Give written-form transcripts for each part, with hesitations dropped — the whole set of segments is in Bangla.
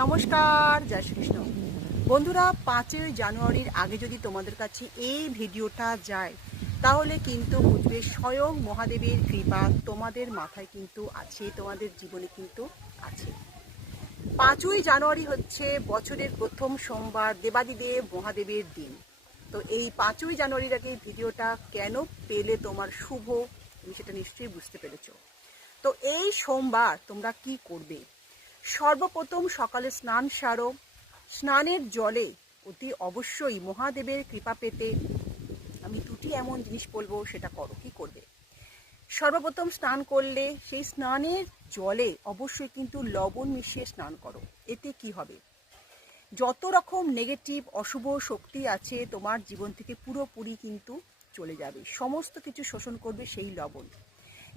নমস্কার, জয় শ্রীকৃষ্ণ। বন্ধুরা, 5ই জানুয়ারির আগে যদি তোমাদের কাছে এই ভিডিওটা যায় তাহলে কিন্তু বুঝবে স্বয়ং মহাদেবের কৃপা তোমাদের মাথায় কিন্তু আছে, তোমাদের জীবনে কিন্তু আছে। 5ই জানুয়ারি হচ্ছে বছরের প্রথম সোমবার, দেবাদিদেব মহাদেবের দিন। তো এই 5ই জানুয়ারির আগে ভিডিওটা কেন পেলে তোমার শুভ, তুমি সেটা নিশ্চয়ই বুঝতে পেরেছো। তো এই সোমবার তোমরা কি করবে? সর্বপ্রথম সকালে স্নান সারো। স্নানের জলে অতি অবশ্যই মহাদেবের কৃপা পেতে আমি দুটি এমন জিনিস বলবো, সেটা করো। কি করবে? সর্বপ্রথম স্নান করলে সেই স্নানের জলে অবশ্যই কিন্তু লবণ মিশিয়ে স্নান করো। এতে কি হবে? যত রকম নেগেটিভ অশুভ শক্তি আছে তোমার জীবন থেকে পুরোপুরি কিন্তু চলে যাবে, সমস্ত কিছু শোষণ করবে সেই লবণ।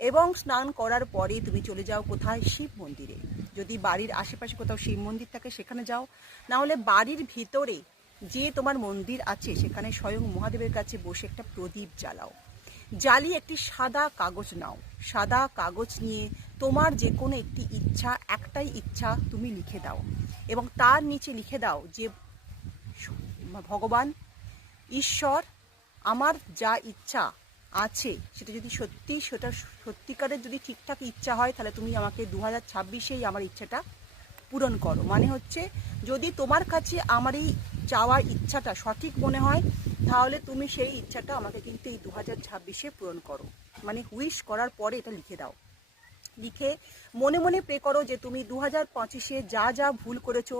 এবং স্নান করার পরে তুমি চলে যাও কোথায়? শিব মন্দিরে। যদি বাড়ির আশেপাশে কোথাও শিব মন্দির থাকে সেখানে যাও, না হলে বাড়ির ভিতরে যে তোমার মন্দির আছে সেখানে স্বয়ং মহাদেবের কাছে বসে একটা প্রদীপ জ্বালাও। জ্বালিয়ে একটি সাদা কাগজ নাও। সাদা কাগজ নিয়ে তোমার যে কোনো একটি ইচ্ছা, একটাই ইচ্ছা তুমি লিখে দাও এবং তার নিচে লিখে দাও যে ভগবান ঈশ্বর, আমার যা ইচ্ছা আছে সেটা যদি সত্যিকারের যদি ঠিকঠাক ইচ্ছা হয় তাহলে তুমি আমাকে 2026-এই আমার ইচ্ছাটা পূরণ করো। মানে হচ্ছে, যদি তোমার কাছে আমার এই চাওয়ার ইচ্ছাটা সঠিক মনে হয় তাহলে তুমি সেই ইচ্ছাটা আমাকে কিন্তু এই 2026-এ পূরণ করো। মানে উইশ করার পরে এটা লিখে দাও। লিখে মনে মনে প্রে করো যে তুমি 2025-এ যা যা ভুল করেছো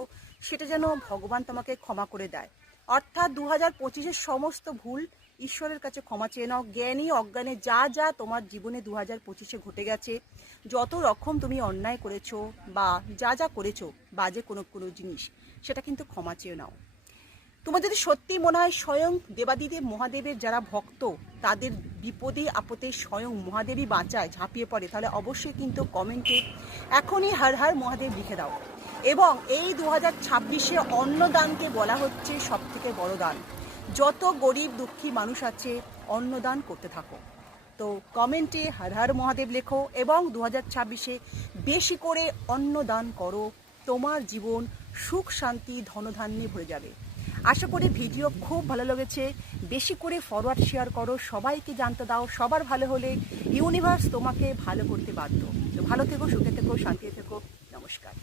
সেটা যেন ভগবান তোমাকে ক্ষমা করে দেয়। অর্থাৎ 2025-এর সমস্ত ভুল ঈশ্বরের কাছে ক্ষমা চেয়ে নাও। জ্ঞানী অজ্ঞানে যা যা তোমার জীবনে 2025-এ ঘটে গেছে, যত রকম তুমি অন্যায় করেছো বা যা যা করেছো বাজে কোনো জিনিস, সেটা কিন্তু ক্ষমা চেয়ে নাও। তোমার যদি সত্যি মনে হয় স্বয়ং দেবাদিদেব মহাদেবের যারা ভক্ত তাদের বিপদে আপদে স্বয়ং মহাদেবই বাঁচায়, ঝাঁপিয়ে পড়ে, তাহলে অবশ্যই কিন্তু কমেন্টে এখনই হর হর মহাদেব লিখে দাও। এবং এই 2026-এ অন্নদানকে বলা হচ্ছে সবথেকে বড় দান। যত গরিব দুঃখী মানুষ আছে অন্নদান করতে থাকো। তো কমেন্টে হর হর মহাদেব লেখো এবং 2026-এ বেশি করে অন্নদান করো। তোমার জীবন সুখ শান্তি ধনধান্যে ভরে যাবে। আশা করি ভিডিও খুব ভালো লেগেছে। বেশি করে ফরওয়ার্ড শেয়ার করো, সবাইকে জানতে দাও। সবার ভালো হলে ইউনিভার্স তোমাকে ভালো করতে বাধ্য। তো ভালো থেকো, সুখে থেকো, শান্তিতে থেকো। নমস্কার।